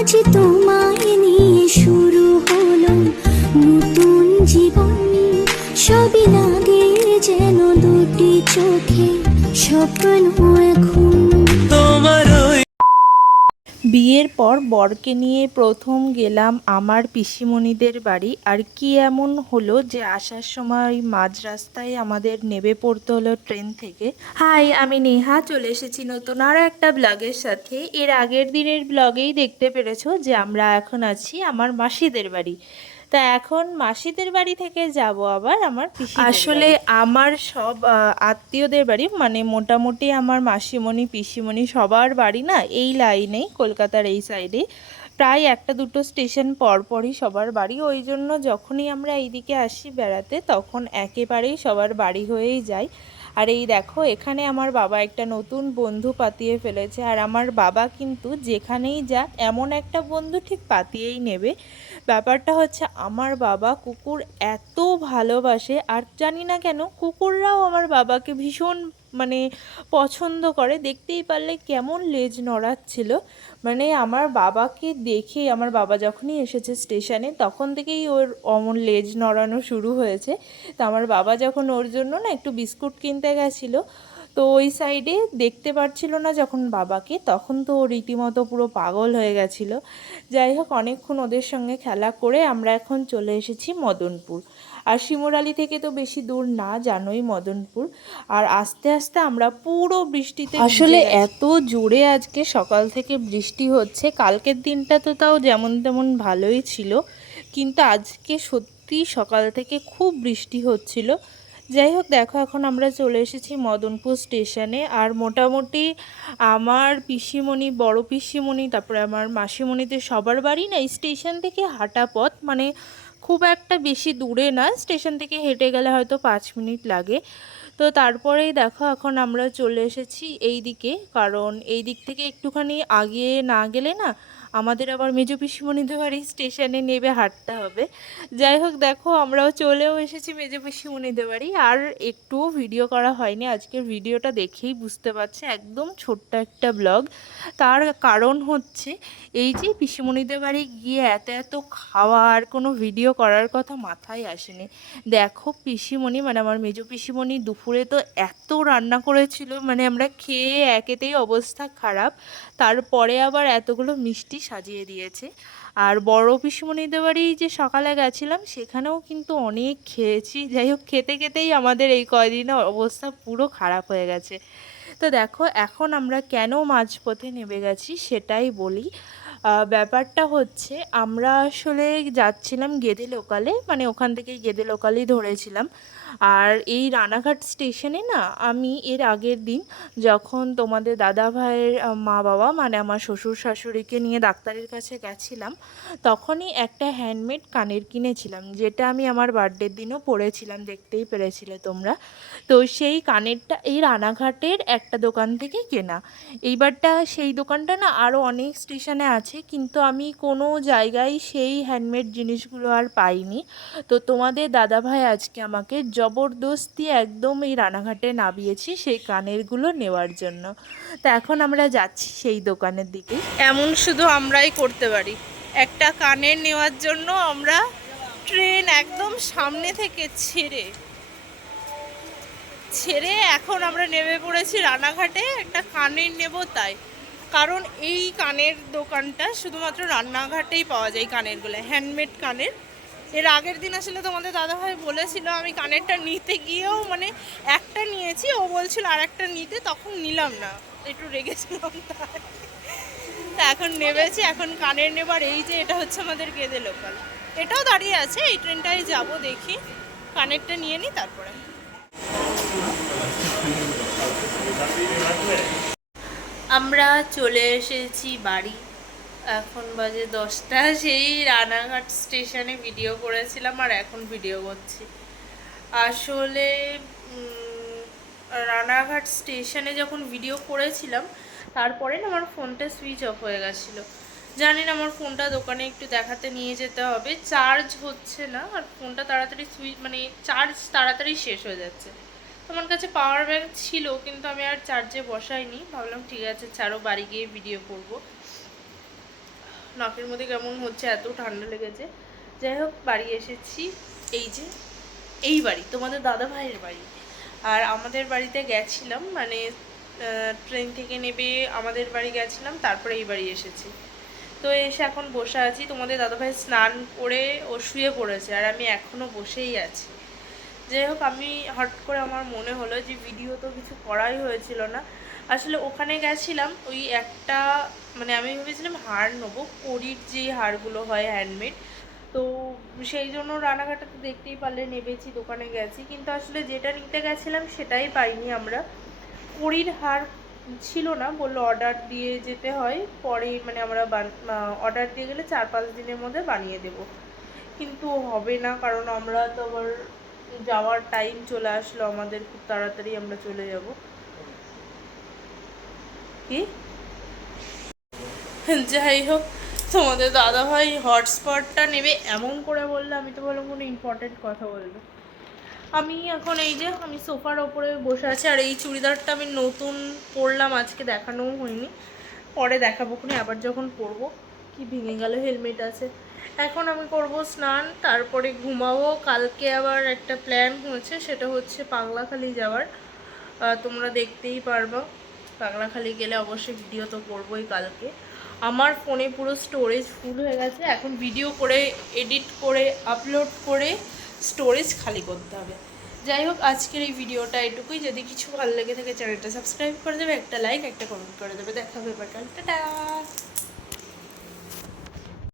আজ শুরু নতুন জীবন। সবই লাগে যেন দুটি চোখে স্বপ্ন বিয়ের পর বরকে নিয়ে প্রথম গেলাম আমার পিসিমণিদের বাড়ি। আর কি এমন হলো যে আসার সময় মাঝ রাস্তায় আমাদের নেবে পড়তে হলো ট্রেন থেকে। হাই, আমি নেহা, চলে এসেছি নতুন আরও একটা ব্লগের সাথে। এর আগের দিনের ব্লগেই দেখতে পেরেছ যে আমরা এখন আছি আমার মাসিদের বাড়ি। তা এখন মাসিদের বাড়ি থেকে যাব আবার আমার আসলে আমার সব আত্মীয়দের বাড়ি মানে মোটামুটি আমার মাসিমণি, পিসিমণি সবার বাড়ি না, এই লাইনেই, কলকাতার এই সাইডে প্রায় একটা দুটো স্টেশন পরপরই সবার বাড়ি। ওই জন্য যখনই আমরা এইদিকে আসি বেড়াতে, তখন একেবারেই সবার বাড়ি হয়েই যায় আর এই দেখো, এখানে আমার বাবা একটা নতুন বন্ধু পাতিয়ে ফেলেছে। আর আমার বাবা কিন্তু যেখানেই যাক, এমন একটা বন্ধু ঠিক পাতিয়েই নেবে। ব্যাপারটা হচ্ছে, আমার বাবা কুকুর এত ভালোবাসে, আর জানি না কেন, কুকুররাও আমার বাবাকে ভীষণ মানে পছন্দ করে, দেখতেই পারলে কেমন লেজ নড়াচ্ছিল। মানে আমার বাবাকে দেখে, আমার বাবা যখনই এসেছে স্টেশনে, তখন থেকেই ওর অমন লেজ নড়ানো শুরু হয়েছে। তা আমার বাবা যখন ওর জন্য না একটু বিস্কুট কিনতে গেছিল তো ওই সাইডে দেখতে পারছিল না যখন বাবাকে তখন তো ও রীতিমতো পুরো পাগল হয়ে গেছিল। যাই হোক অনেকক্ষণ ওদের সঙ্গে খেলা করে আমরা এখন চলে এসেছি মদনপুর। আর শিমুরালি থেকে তো বেশি দূর না জানোই মদনপুর। আর আস্তে আস্তে আমরা পুরো বৃষ্টিতে আসলে এত জোরে আজকে সকাল থেকে বৃষ্টি হচ্ছে কালকের দিনটা তো তাও যেমন তেমন ভালোই ছিল। কিন্তু আজকে সত্যি সকাল থেকে খুব বৃষ্টি হচ্ছিল। যাই হোক দেখো, এখন আমরা চলে এসেছি মদনপুর স্টেশনে। আর মোটামুটি আমার পিসিমণি, বড় পিসিমণি, তারপরে আমার মাসিমণিতে সবার বাড়ি না স্টেশন থেকে হাঁটা পথ। মানে খুব একটা বেশি দূরে না, স্টেশন থেকে হেঁটে গেলে হয়তো পাঁচ মিনিট লাগে। তো তারপরেই দেখো, এখন আমরা চলে এসেছি এই দিকে কারণ এই দিক থেকে একটুখানি আগে না গেলে না আমাদের আবার মেজো পিসিমণিদের বাড়ি স্টেশনে নেবে, হাঁটতে হবে। যাই হোক, দেখো, আমরাও চলেও এসেছি মেজো পিসিমণিদের বাড়ি। আর একটুও ভিডিও করা হয়নি। আজকের ভিডিওটা দেখেই বুঝতে পারছে, একদম ছোট্ট একটা ব্লগ। তার কারণ হচ্ছে, এই যে পিসিমণিদের বাড়ি গিয়ে এত এত খাওয়া আর কোনো ভিডিও করার কথা মাথায় আসেনি। দেখো, পিসিমণি মানে আমার মেজো পিসিমণি দুপুরে তো এত রান্না করেছিল মানে আমরা খেয়ে একেতেই অবস্থা খারাপ। তারপরে আবার এতগুলো মিষ্টি সাজিয়ে দিয়েছে। আর বড় পিসিমণিদের বাড়ি যে সকালে গেছিলাম, সেখানেও কিন্তু অনেক খেয়েছি। যাই হোক, খেতে খেতেই আমাদের এই কয়দিনে অবস্থা পুরো খারাপ হয়ে গেছে। তো দেখো, এখন আমরা কেন মাঝপথে নেমে গেছি সেটাই বলি। ব্যাপারটা হচ্ছে, আমরা আসলে যাচ্ছিলাম গেদে লোকালে মানে ওখান থেকে গেদে লোকালেই ধরেছিলাম। আর এই রানাঘাট স্টেশনে না আমি এর আগের দিন যখন তোমাদের দাদা ভাইয়ের মা বাবা মানে আমার শ্বশুর শাশুড়িকে নিয়ে ডাক্তারের কাছে গেছিলাম, তখনই একটা হ্যান্ডমেড কানের কিনেছিলাম, যেটা আমি আমার বার্থডের দিনও পরেছিলাম দেখতেই পেরেছিলে তোমরা। তো সেই কানেরটা এই রানাঘাটের একটা দোকান থেকে কেনা। এইবারটা সেই দোকানটা না আরও অনেক স্টেশনে আছে, কিন্তু আমি কোনো জায়গায় সেই হ্যান্ডমেড জিনিসগুলো আর পাইনি। তো তোমাদের দাদাভাই আজকে আমাকে জবরদস্তি একদম এই রানাঘাটে নামিয়েছি সেই কানেরগুলো নেওয়ার জন্য। তো এখন আমরা যাচ্ছি সেই দোকানের দিকে। এমন শুধু আমরাই করতে পারি। একটা কানের নেওয়ার জন্য আমরা ট্রেন একদম সামনে থেকে ছেড়ে ছেড়ে এখন আমরা নেমে পড়েছি রানাঘাটে। একটা কানের নেব তাই। কারণ এই কানের দোকানটা শুধুমাত্র রান্নাঘাটেই পাওয়া যায় কানেরগুলো হ্যান্ডমেড কানের। এর আগের দিন আসলে তোমাদের দাদাভাই বলেছিল, আমি কানেরটা নিতে গিয়েও মানে একটা নিয়েছি। ও বলছিল আর একটা নিতে। তখন নিলাম না, একটু রেগেছিলাম তা এখন নেবেছি এখন কানের নেবার এই যে এটা হচ্ছে আমাদের গেদে লোকাল। এটাও দাঁড়িয়ে আছে, এই ট্রেনটাই যাব, দেখি। কানেরটা নিয়ে নিই, তারপরে। আমরা চলে এসেছি বাড়ি। এখন বাজে দশটা, সেই রানাঘাট স্টেশনে ভিডিও করেছিলাম আর এখন ভিডিও করছি। আসলে রানাঘাট স্টেশনে যখন ভিডিও করেছিলাম, তারপরে না আমার ফোনটা সুইচ অফ হয়ে গেছিল। না, আমার ফোনটা দোকানে একটু দেখাতে নিয়ে যেতে হবে। চার্জ হচ্ছে না, আর ফোনটা তাড়াতাড়ি সুইচ মানে চার্জ তাড়াতাড়ি শেষ হয়ে যাচ্ছে। আমার কাছে পাওয়ার ব্যাংক ছিল, কিন্তু আমি আর চার্জে বসাইনি। ভাবলাম ঠিক আছে, ছাড়ো, বাড়ি গিয়ে ভিডিও করব। নাকের মধ্যে কেমন হচ্ছে, এত ঠান্ডা লেগেছে। যাই হোক, বাড়ি এসেছি। এই যে, এই বাড়ি, তোমাদের দাদা ভাইয়ের বাড়ি। আর আমাদের বাড়িতে গেছিলাম মানে ট্রেন থেকে নেবে আমাদের বাড়ি গেছিলাম, তারপরে এই বাড়ি এসেছি। তো এসে এখন বসে আছি। তোমাদের দাদাভাই স্নান করে ও শুয়ে পড়েছে, আর আমি এখনও বসেই আছি। যাই হোক, আমি হট করে আমার মনে হলো যে ভিডিও তো কিছু করাই হয়েছিল না। আসলে ওখানে গেছিলাম, ওই একটা মানে আমি ভেবেছিলাম হার নেব কড়ির যে হারগুলো হয় হ্যান্ডমেড তো সেই জন্য রানাঘাটাতে দেখতেই পারলে নেবেছি, দোকানে গেছি, কিন্তু আসলে যেটা নিতে গেছিলাম সেটাই পাইনি আমরা। কড়ির হার ছিল না, বলল অর্ডার দিয়ে যেতে হয়, পরে মানে আমরা অর্ডার দিয়ে গেলে চার পাঁচ দিনের মধ্যে বানিয়ে দেব। কিন্তু হবে না, কারণ আমরা তো আবার যাওয়ার টাইম চলে আসলো, আমাদের খুব তাড়াতাড়ি আমরা চলে যাব। কি? যাই হোক, তোমাদের দাদাভাই হটস্পটটা নেবে, এমন করে বললে আমি তো বললাম কোনো ইম্পর্টেন্ট কথা বলবে। আমি এখন এই যে, আমি সোফার ওপরে বসে আছি, আর এই চুড়িদারটা আমি নতুন পরলাম, আজকে দেখানোও হয়নি। পরে দেখাবো খুনি আবার যখন পরবো। কি ভেঙে গেল হেলমেট আছে। এখন আমি করব স্নান, তারপরে ঘুমাবো। কালকে আবার একটা প্ল্যান হয়েছে, সেটা হচ্ছে পাগলাখালি যাওয়ার। তোমরা দেখতেই পারবা। পাগলাখালি গেলে অবশ্যই ভিডিও তো করবোই কালকে। আমার ফোনে পুরো স্টোরেজ ফুল হয়ে গেছে, এখন ভিডিও করে এডিট করে আপলোড করে স্টোরেজ খালি করতে হবে। যাই হোক, আজকের এই ভিডিওটা এটুকুই। যদি কিছু ভালো লেগে থাকে চ্যানেলটা সাবস্ক্রাইব করে দেবে, একটা লাইক একটা কমেন্ট করে দেবে। দেখা হবে